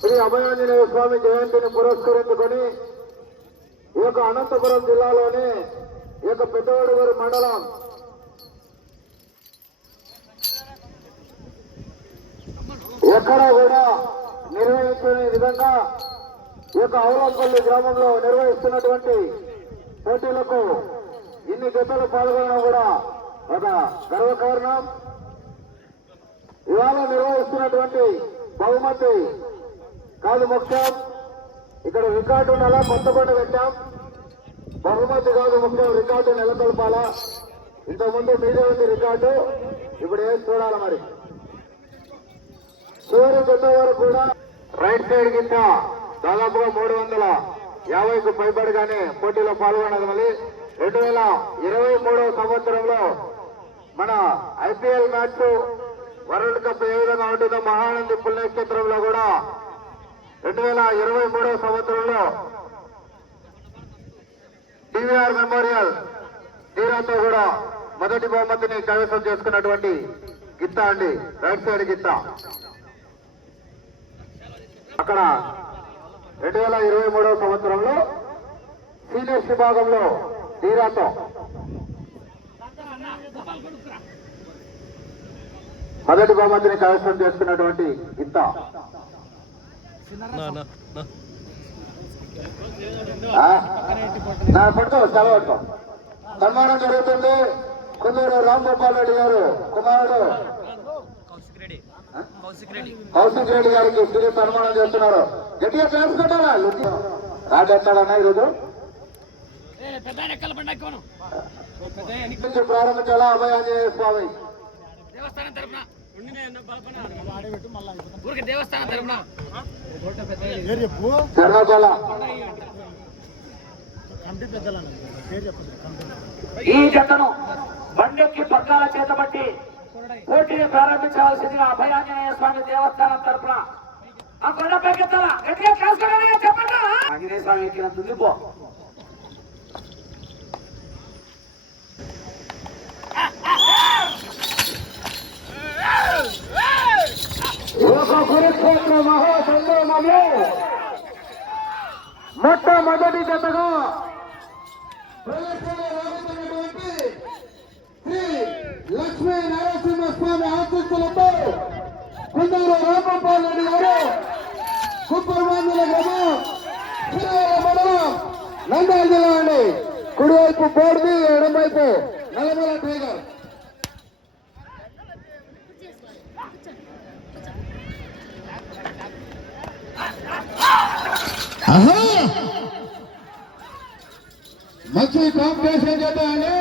శ్రీ అభయాంజనేయ స్వామి జయంతిని పురస్కరించుకొని ఈ యొక్క అనంతపురం జిల్లాలోని ఈ యొక్క పెద్దవడుగురు మండలం ఎక్కడా కూడా నిర్వహించని విధంగా ఈ యొక్క ఔలంపల్లి గ్రామంలో నిర్వహిస్తున్నటువంటి పోటీలకు ఇన్ని జతలు పాల్గొనడం కూడా ఒక గర్వకారణం. ఇవాళ నిర్వహిస్తున్నటువంటి బహుమతి కాదు ముఖ్యం, ఇక్కడ రికార్డు ఉండాలా, కొత్తగొండ పెట్టాం. బహుమతి కాదు ముఖ్యం, రికార్డు నెలకొల్పాలా. ఇంతకుముందు మీదే ఉంది రికార్డు, ఇప్పుడు ఏం చూడాలి మరి. చివరి జత వరకు కూడా రైట్ సైడ్ కింద దాదాపుగా 350కు పైబడిగానే పోటీలో పాల్గొన్నది. మళ్ళీ 2023 సంవత్సరంలో మన ఐపీఎల్ మ్యాచ్ వరల్డ్ కప్ ఏ విధంగా ఉంటుందో మహానంది పుణ్యక్షేత్రంలో కూడా 2023 సంవత్సరంలో టీవీఆర్ మెమోరియల్ తీరాతో కూడా మొదటి బహుమతిని కైవసం చేసుకున్నటువంటి గిత్తా అండి, రైట్ సైడ్ గిత్తా. అక్కడ 2023 సంవత్సరంలో సీనియర్స్ విభాగంలో తీరాతో మొదటి బహుమతిని కైవసం చేసుకున్నటువంటి గిత్తా. పట్టుకో చదవట్టుకో. సన్మానం జరుగుతుంది. కుందూరు రాంగోపాల్ రెడ్డి గారు కుమారుడు కౌశిక్ రెడ్డి గారికి తిరిగి సన్మానం చేస్తున్నారు. గట్టిగా క్లాస్ పెట్టాలా? రాడెత్తాడన్నా ఈరోజు ప్రారంభించాలా అభయాంజనేయ స్వామి దేవస్థానం తరపున దేవస్థానం తరపున ఈ జతను బండెక్కి పగ్గాల చేతబట్టి పోటీని ప్రారంభించవలసిందిగా అభయాంజనేయ స్వామి దేవస్థానం తరపున ఆ కొండ పెద్దలా గట్టిగా క్లాస్ చెప్పండి. ఆంజనేయ స్వామి ఎక్కిన తుందిపో. కురుక్షేత్ర మహాసంగ్రామంలో మొట్టమొదటి జతగా ప్రదర్శనటువంటి శ్రీ లక్ష్మీ నరసింహస్వామి ఆశీస్సులతో కుందూరు రాంగోపాల్ రెడ్డి గారు కుప్పరమాంజల గ్రామం శ్రీవేల మండలం నంద్యాల జిల్లా అండి. కుడివైపు బోర్డు, ఎడమవైపు నల్లమల టైగర్. మంచి కాంపిటీషన్ చేద్దామండి.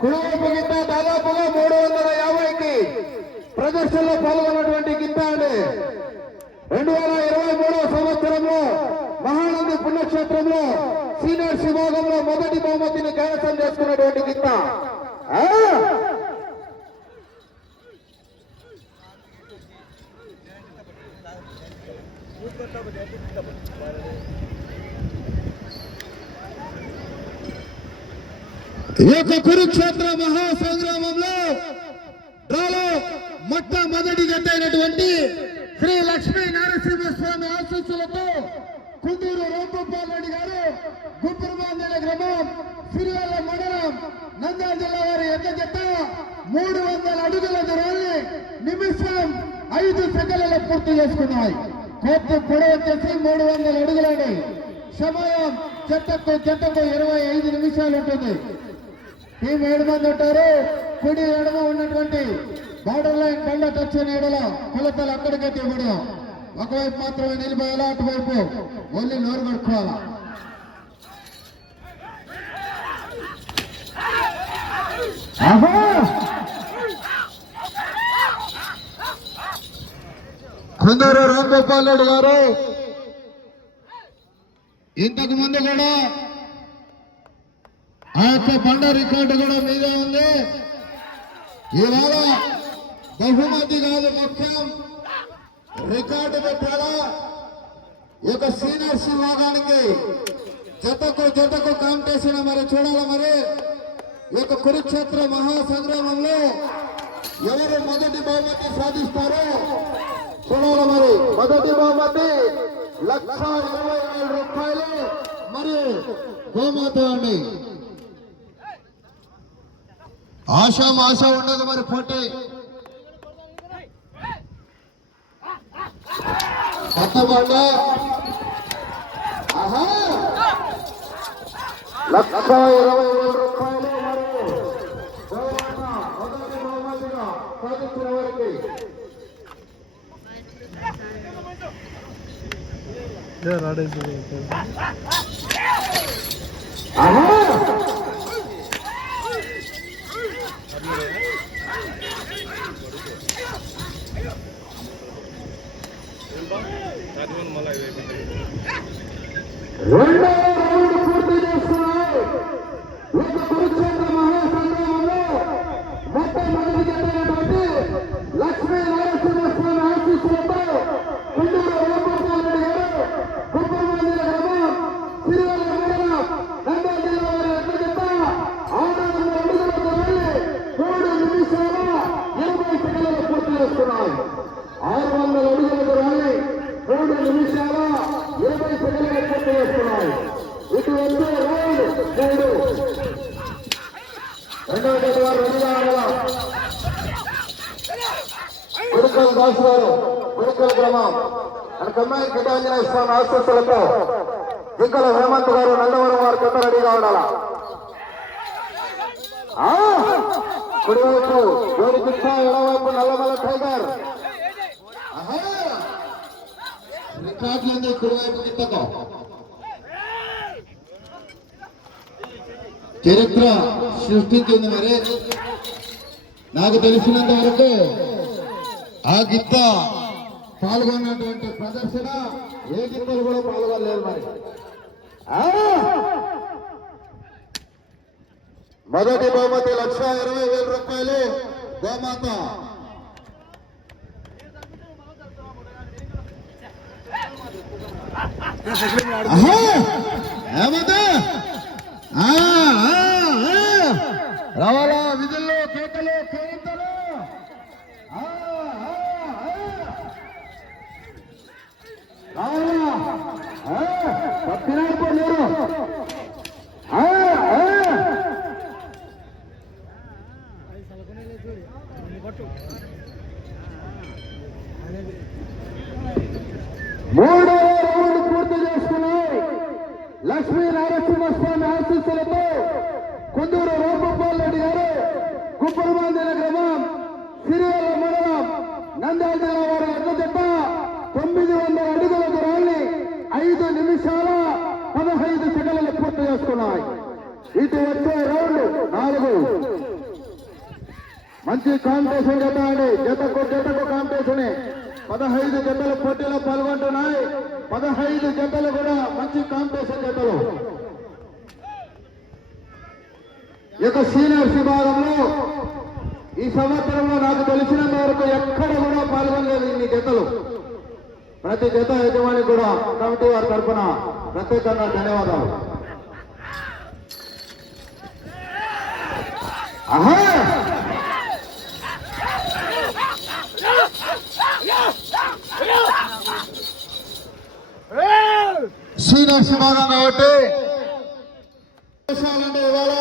కుడివైపు గిత్త దాదాపుగా 350కి ప్రదర్శనలో పాల్గొన్నటువంటి గిత్త అండి. 2023 సంవత్సరంలో మహానంది పుణ్యక్షేత్రంలో సీనియర్స్ విభాగంలో మొదటి బహుమతిని కైవసం చేసుకున్నటువంటి గిత్త. ఈ యొక్క కురుక్షేత్ర మహాసంగ్రామంలో డ్రాలో మొట్టమొదటి జత అయినటువంటి శ్రీ లక్ష్మీ నరసింహస్వామి ఆశీస్సులతో కుందూరు రాంగోపాల్ రెడ్డి గారు గుప్పరమాంజల గ్రామం సిరివెల్ల మండలం నంద్యాల జిల్లా వారి ఎద్ద జత 300 అడుగుల దూరాన్ని నిమిషం 5 సెకండ్లలో పూర్తి చేసుకున్నాయి. కొత్త పొడవు వచ్చేసి 300 అడుగులని. సమయం జతకు 25 నిమిషాలు ఉంటుంది. టీం 7 మంది ఉంటారు. కుడి ఎడమ ఉన్నటువంటి బార్డర్ లైన్ బండ టచ్ అయిన ఎడల కొలతలు అక్కడికైతే ఇవ్వడం. ఒకవైపు మాత్రమే నిలిపోయాలా, అటువైపు ఓన్లీ నోరు కడుక్కోవాలా. కుందూరు రాంగోపాల్ రెడ్డి గారు ఇంతకు ముందు కూడా ఆ యొక్క బండ రికార్డు కూడా మీదే ఉంది. ఇవాళ బహుమతి కాదు ముఖ్యం, రికార్డు పెట్టాలా. ఈ యొక్క సీనియర్స్ విభాగానికి జతకు కాంపిటీషన్ మరి చూడాలి. మరి ఈ యొక్క కురుక్షేత్ర మహాసంగ్రామంలో ఎవరు మొదటి బహుమతి సాధిస్తారో చూడాలి మరి. మొదటి బహుమతి ₹1,20,000 మరి గోమాత అండి. ఆశ ఉండదు మరి పోటీ. కొత్తబండ ₹1,20,000 మరి గోమాత మొదటి బహుమతిగా సాధించిన వారికి. రెండవ రౌండ్ పూర్తి చేస్తున్నారు. ఒక కురుక్షేత్ర మహాసంగ్రామంలో మొట్టమొదటి జరిగినటువంటి లక్ష్మీ నరసింహస్వామి ఆశీస్సులతో కుండూరు రామగోపాల్ రెడ్డి గారు గుప్పమందిర గ్రామం సిరివెల్ల మండలం నంద్యాల జిల్లా వారి యొక్క జత 600 అడుగులకు వెళ్ళి 3 నిమిషాల 20 సెకండ్లలో పూర్తి చేస్తున్నారు. 600 అడుగులకు రాలి 3 నిమిషాల 20 సెకండ్లలో పూర్తి చేస్తున్నారు. ఇటు వచ్చే రౌండ్ 3. రెండవ జత వారు రెడీగా ఉండాలి. గుడికల్ దాసు గారు గుడికల్ గ్రామం కమ్మాయి గిటాంజనేయ స్వామి ఆశీస్సులతో జింకల హేమంత్ గారు నందవరం వారి జత రెడీగా ఉండాలా. కుడివైపు జోడి పిచ్చ, ఎడవైపు నల్లమల్ల టైగర్. రికార్డులంది కుడివైపు గిత్తకు చరిత్ర సృష్టించింది. మరి నాకు తెలిసినంత వరకు ఆ గిత్త పాల్గొన్నటువంటి ప్రదర్శన ఏ గిత్తలు కూడా పాల్గొనలేదు. మరి మొదటి బహుమతి ₹1,20,000 గోమాత. రావాలా విధుల్లో కేకలు కేరింతలు. రావాలా పత్తినాడు పోలేరు. మూడవ రౌండ్ పూర్తి చేసుకున్నాయి. లక్ష్మీ నరసింహస్వామి ఆశీస్సులతో కుందూరు రామగోపాల్ రెడ్డి గారు గుప్పరమందిర గ్రామం సిరివెల్ల మండలం నంద్యాల జిల్లా వారి యొక్క జత 900 అడుగుల దూరాన్ని 5 నిమిషాల 15 సెకండ్లలో పూర్తి చేసుకున్నాయి. ఇటు వచ్చే రౌండ్ 4. మంచి కాంపిటీషన్ జత అండి. జతకు కాంపిటీషన్. 15 జతలు పోటీలో పాల్గొంటున్నాయి. 15 జతలు కూడా మంచి కాంపిటీషన్ జతలు. ఈ యొక్క సీనియర్స్ విభాగంలో ఈ సంవత్సరంలో నాకు తెలిసినంత వరకు ఎక్కడ కూడా పాల్గొనలేదు ఇన్ని జతలు. ప్రతి జత యజమాని కూడా కమిటీ వారి తరఫున ప్రత్యేకంగా ధన్యవాదాలు. సీనియర్స్ విభాగం కాబట్టి ఇవాళ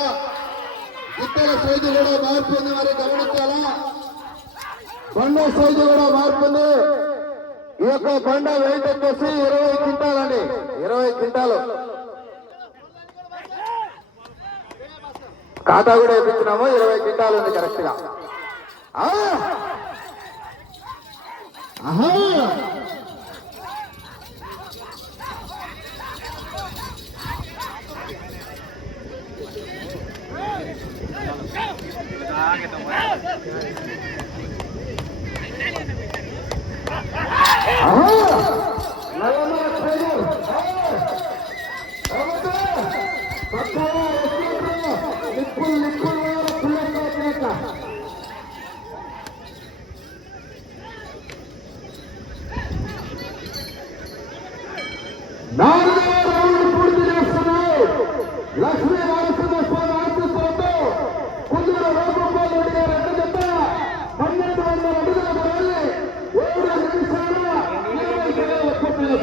ఇద్దల సైజు కూడా మార్పు ఉంది. మరి గమనించాలా, బండ సైజు కూడా మార్పు ఉంది. ఈ యొక్క బండ వెయిట్ వచ్చేసి 20 క్వింటాలండి. 20 క్వింటాలు ఖాతా కూడా వేయించినాము. 20 క్వింటాలు ఉంది కరెక్ట్ గా.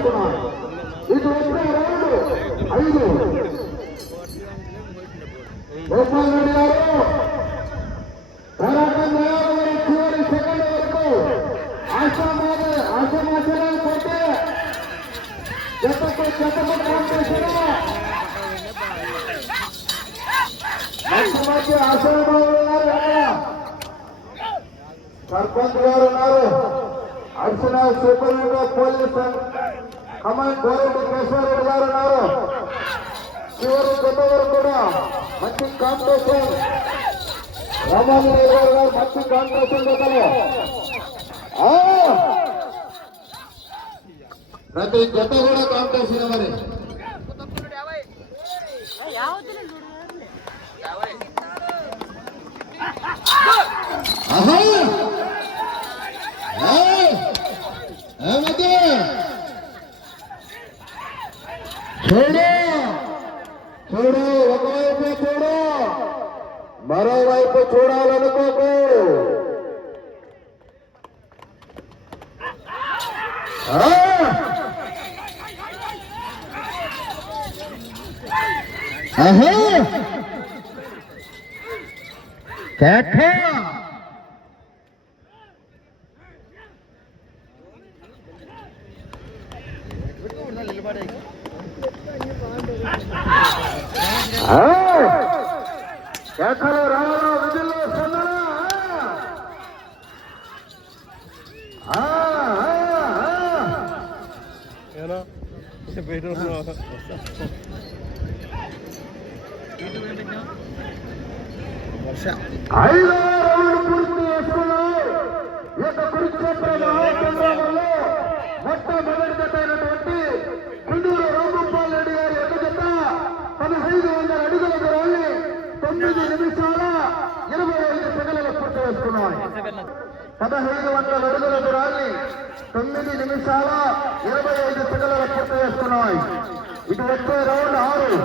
చేసుకున్నాడు. ఇటు వచ్చే రౌండ్ 5. గోపాల్ రెడ్డి గారు పోరాటం చేయాలని చివరి సెకండ్ వరకు ఆశామాశాలు కొట్టే జతకు కాంపిటీషన్ మంచి ఆశాబాబు ఉన్నారు. సర్పంచ్ గారు ఉన్నారు. Additional superintendent police command Goreddy Keshavareddy గారు ఉన్నారు. చివరి జత వరకు కూడా మంచి కాంపిటీషన్. రామాంజనేయ గారు మంచి కాంపిటీషన్ జతలు. ప్రతి జత కూడా కాంపిటీషన్ మరి. చూడు చూడు, ఒకవైపు చూడు, మరోవైపు చూడాలనుకోకు. కేకలు రావాలా, విధుల్లో స్పందన. ఐదో రౌండ్ పూర్తి చేసుకున్నాయి. ఇక కురుక్షేత్ర మహాసంగ్రామంలో మొట్టమొదటి జత అయినటువంటి కుందూరు రామగోపాల్ రెడ్డి గారి యొక్క జత 1500 అడుగుల దూరాన్ని 9 నిమిషాల 25 సెకన్లు పూర్తి చేసుకున్నాయి. 1500 అడుగుల దూరాన్ని 9 నిమిషాల 25 సెకన్లు పూర్తి చేసుకున్నాయి. ఇటు వచ్చే రౌండ్ 6.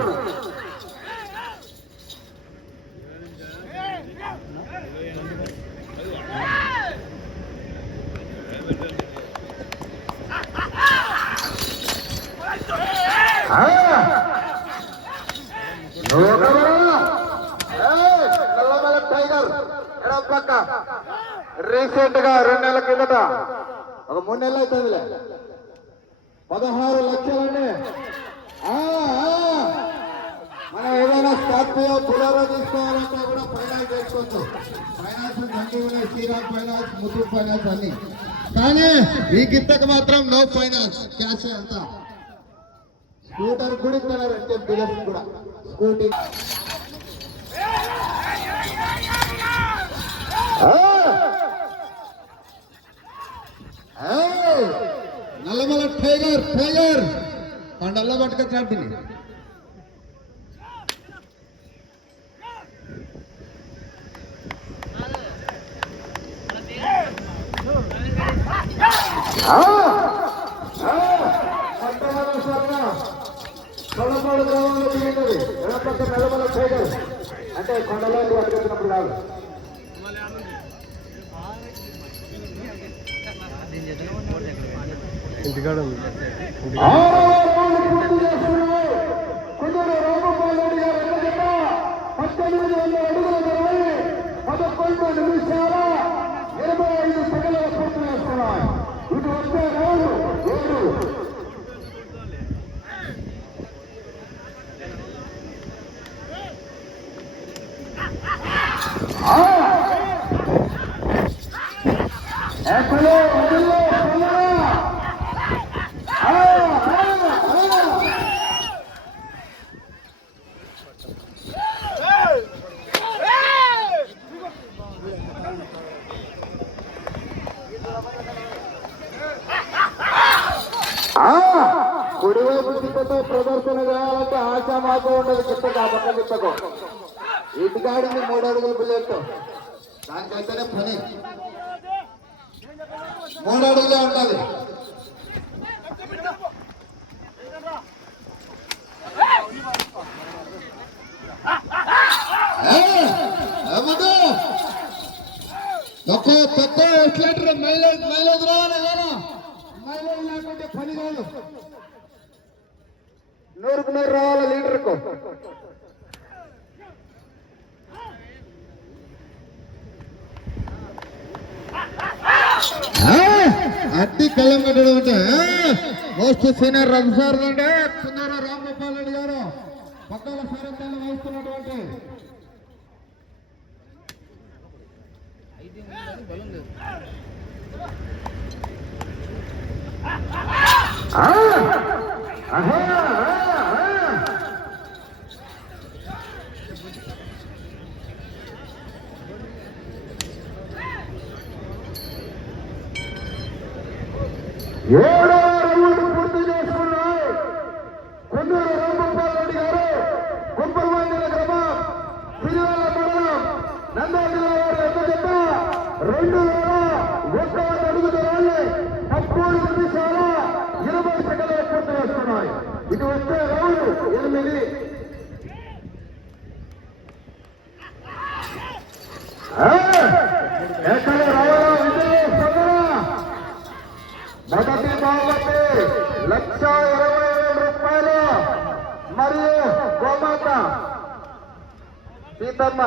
నల్లమల టైగర్ ఎడం పక్క రీసెంట్ గా 2 నెలల కిందట, ఒక 3 నెలలు అవుతుందిలే, 16 లక్షలండి. మనం ఏదైనా స్కార్పియో బులెరో తీసుకోవాలంటే కూడా ఫైనాన్స్ చేసుకోవచ్చు. ఫైనాన్స్ మంచి ఉన్నాయి, శ్రీరామ్ ఫైనాన్స్, ముత్తూట్ ఫైనాన్స్ అన్ని. కానీ ఈ గిత్తకు మాత్రం నో ఫైనాన్స్, క్యాష్ అంతా. స్కూటర్ కూడా ఇస్తున్నారు అంటే బిలెస్ కూడా స్కూటీ. నల్లమల టైగర్ పండల్లో పట్టుకొచ్చాడు. కొండపాడు గ్రామంలో దిగింది. ఎడపక్క నల్లమల టైగర్ అంటే కొండలోకి పట్టుకొచ్చినప్పుడు కాదు. కుందూరు రామగోపాల్ రెడ్డి గారు 1800 అడుగుల దూరాన్ని 11 నిమిషాల 25 సెకన్ల పూర్తి చేస్తున్నాయి. ఇటు వచ్చే రౌండ్ 7. కుడివైపు గిత్తతో ప్రదర్శన చేయాలంటే ఆశామాతో ఉండదు. గిత్తకు ఆ పక్క గిత్తకు ఇటుగాడింది 3 అడుగుల బుల్లెట్, దానికైతేనే పని 3 అడుగులే ఉండాలి. తక్కువ ఎట్లా మైలేజ్ రావాలి కదా, మైలేజ్ లేకుంటే పని కాదు. 100కు 100 రావాల లీటర్కు. అట్టి కళ్ళం కట్టడం అంటే మోస్ట్ సీనియర్ రఘుసార్ అంటే చిన్నార రాంగోపాల్ రెడ్డి గారు పక్కన సారథ్యాన్ని వహిస్తున్నటువంటి ఏడో రౌండ్ పూర్తి చేసుకున్నాయి. కొండూరు రాంగోపాల్ రెడ్డి గారు కుంపల్వాంజల గ్రామం సిరివెల్ల మండలం నంద్యాల జిల్లా వారి యొక్క జత 2001 అడుగు దూరాన్ని 13 నిమిషాల 20 సెకండ్లు పూర్తి చేస్తున్నాయి. ఇది వచ్చే రౌండ్ 8. ఎక్కడ రావాలా విజయ స్పందన మొదటి బహుమతి ₹1,20,000 మరియు గోమాత సీతమ్మ.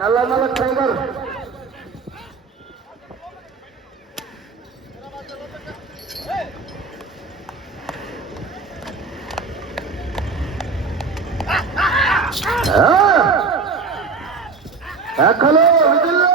నల్ల నల్ల టైగర్ హలో విజిల్లో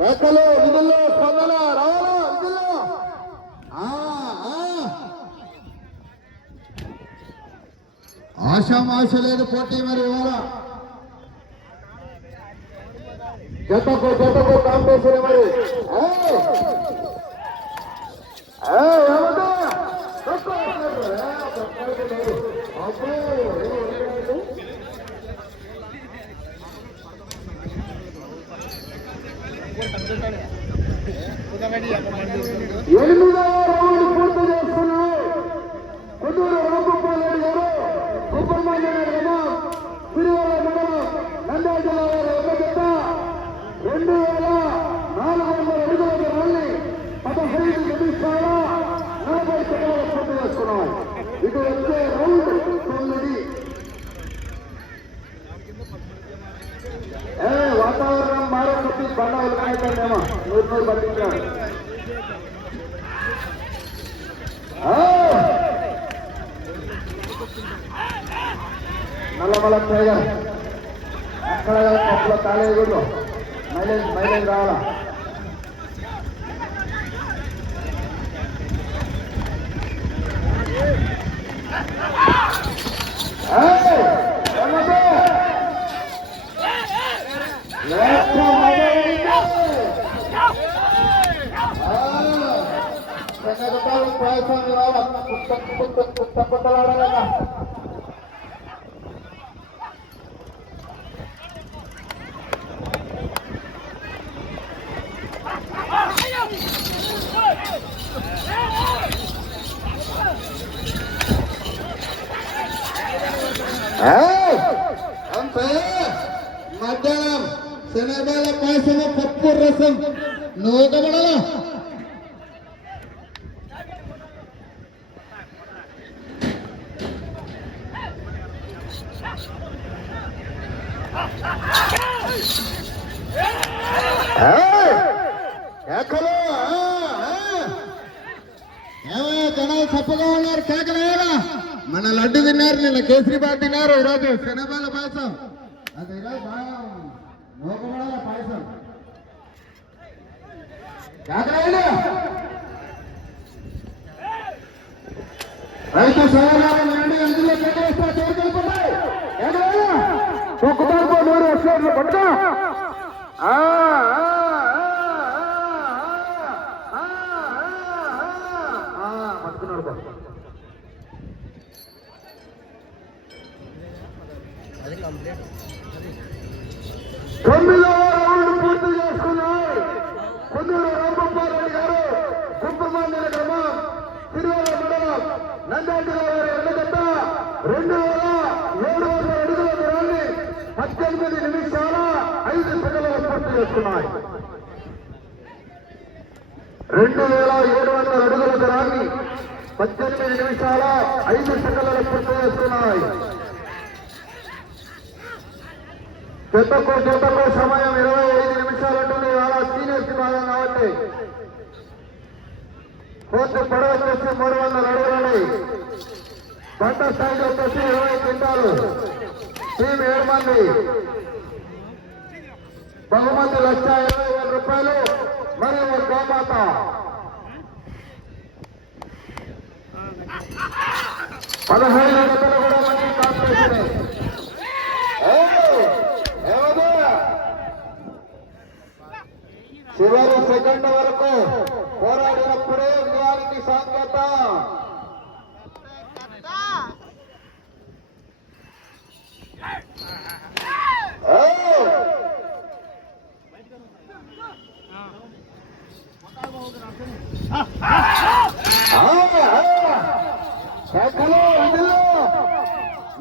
రేఖలు విధుల్లో స్పందన రావాలా విధుల్లో ఆశామాష లేదు పోటీ మరి ఇవాళ జతకు కాంపిటీషన్ మరి ఎనిమిదవ రౌండ్ పూర్తి చేస్తున్నాయి. కొండూరు రాంగోపాల్ రెడ్డి గారు కుంపల్వాంజల గ్రామం సిరివెల్ల మండలం నంద్యాల జిల్లా వారి యొక్క జత 2,400 అడుగుల దూరాన్ని 15 నిమిషాల 40 సెకండ్లు పూర్తి చేసుకున్నాం. ఇది వచ్చే రౌండ్ 9. వాతావరణం మారే కొద్ది బండాలు కాయతానేమో 100 పట్టించాడు. నల్లమల టైగర్ అక్కడ కప్పుల కాలేజీలో మైలేజ్ రావాలా. పాయసం రావాలా అంతే. మధ్యాహ్నం శనగల పాయసము పప్పు రసం నూకబడాలా. జనాలు తప్పగా ఉన్నారు. కేకలేరా మన లడ్డు తిన్నారు, నిన్న కేసరిబాద్ తిన్నారు, ఈరోజు శనగల పాయసం. అది ఈరోజు బాగా నూకబడాల పాయసం. కేకలేరా అయితే సవాళ్ళని 2 గంటల్లో కేటాయిస్తా చేరుకెళ్ళిపోతాయి. ఒక్కదానికో 3 వస్తువులు పట్టుకో. పట్టుకున్నాడు. తొమ్మిదవ రౌండ్ పూర్తి చేసుకున్నాయి. కొందూరు రామగోపాల్ గారు సుబ్రహ్మణ్య గ్రామం తిరువల మండలం నంద్యాల జిల్లా వారి ఎన్నగడ్డ 2700 అడుగుల దూరాన్ని 18 నిమిషాల 5 సెకండ్లలో పూర్తి చేసుకున్నాయి. 2700 అడుగుల దూరాన్ని 18 నిమిషాల 5 సెకండ్లలో పూర్తి చేసుకున్నాయి. జతకు సమయం 25 నిమిషాలు ఉంటుంది. ఇవాళ సీనియర్స్ విభాగం కాబట్టి కోర్టు పొడవు వచ్చేసి 300 అడుగులని, పంట స్థాయికి వచ్చేసి 20 క్వింటాలు. టీం 7 మంది. బహుమతి 1,20,000 రూపాయలు మరియు ఒక గోమాత. పదహైదు జతలు కూడా మంచి కాంపిటీషన్. చివరి సెకండ్ వరకు పోరాడినప్పుడే విజయానికి సంకేతం.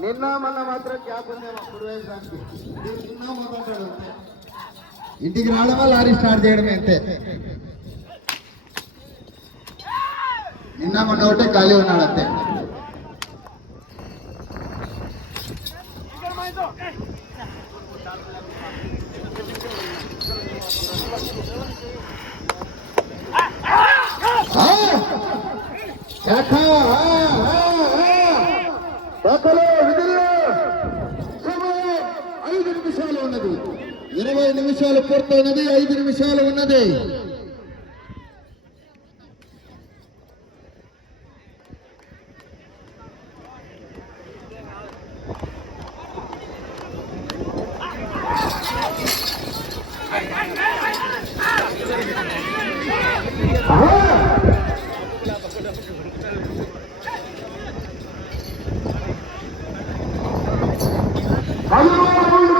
నిన్న మొన్న మాత్రం గ్యాప్ ఉందేమో అప్పుడు వేయడానికి. ఇంటికి రావడమా లారీ స్టార్ట్ చేయడమే అంతే. నిన్న మొన్న ఒకటే ఖాళీ ఉన్నాడు అంతే. విధుల్లో 5 నిమిషాలు ఉన్నది. 20 నిమిషాలు పూర్తయినది. 5 నిమిషాలు ఉన్నది.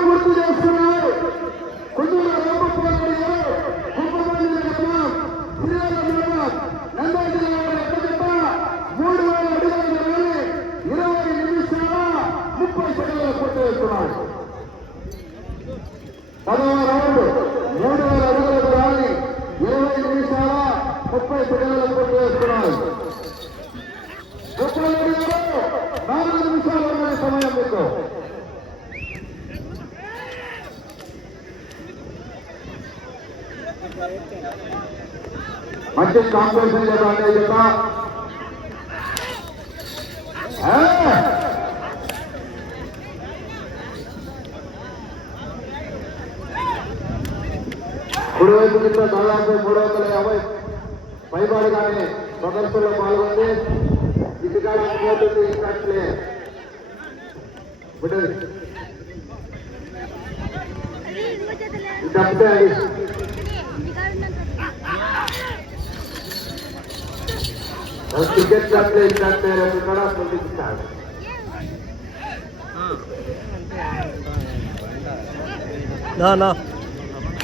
పూర్తి చేస్తున్నారు. కొందరు రామగోపాల్ గారు సుబ్రహ్మణ్య గ్రామం తిరువల మండలం నంద్యాల జిల్లా వారి ఎన్నగడ్డ 3000 అడుగుల దూరాన్ని 20 నిమిషాల 30 సెకండ్లలో పూర్తి చేస్తున్నారు. 10వ రౌండ్ 3000 అడుగుల దూరాన్ని 20 నిమిషాల 30 సెకండ్లలో పూర్తి చేస్తున్నారు. 4 నిమిషాలు ఉన్న సమయం మీకు. మంచి కాంపిటీషన్ చేత అనే చేత కుడివైపు కింద దాదాపు 350 పైబాడుగానే ప్రదర్శనలో పాల్గొంది. ఇటుకాడికి పోతుంది. ఇక్కట్లే డబ్బే అది టికెట్ కట్లే ఇక్కట్లే ఇక్కడ పొందిస్తాడు.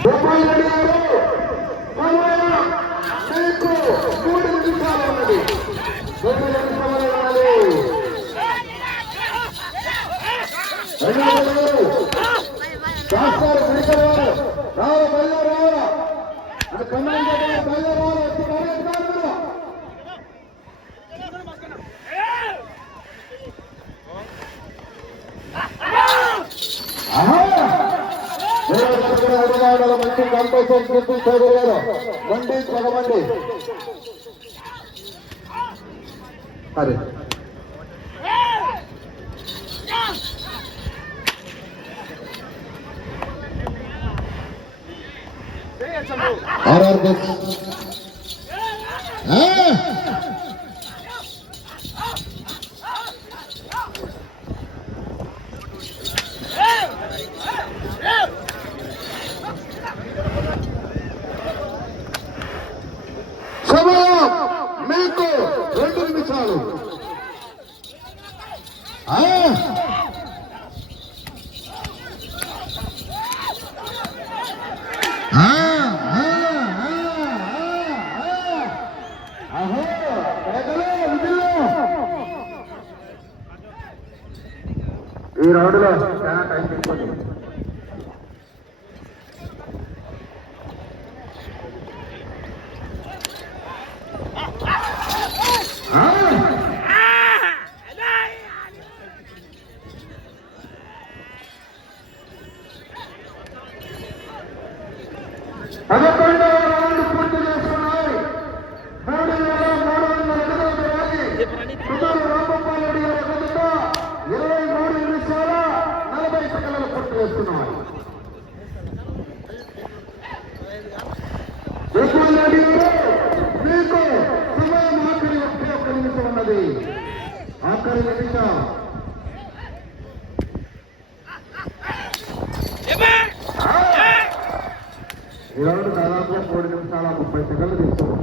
గోపాల్ రెడ్డి గారు 3 నిమిషాలు ఉన్నది. 2 నిమిషాలు ఉన్నది. శాస్త్రాలు శ్రీకరావు రావు బయలుదేరావు అది కమాండ్ బయలుదేరావు. మంచి కాంపిటీషన్ చూపించగలిగారు. మండి సగమండి అరే ఆర్ఆర్ బస్ నిమిషాలు. ఈ రౌండ్లో చాలా టైం తీసుకోండి. మీకు సమయం ఆఖరి నిమిషం ఉన్నది. ఆఖరి నిమిషం. ఈ రౌండ్ దాదాపు 3 నిమిషాల 30 సెకండ్లు తీసుకోండి.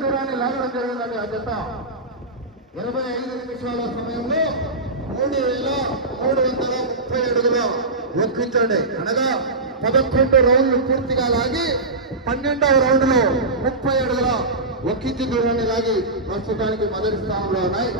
దూరాన్ని లాగడం జరిగిందండి. ఆ జత 25 నిమిషాల సమయంలో 3,330 అడుగులు ఒక్కించండి. అనగా 11 రౌండ్లు పూర్తిగా లాగి 12వ రౌండ్ లో 30 అడుగుల ఒక్కించి దూరాన్ని లాగి ప్రస్తుతానికి మొదటి స్థానంలో ఉన్నాయి.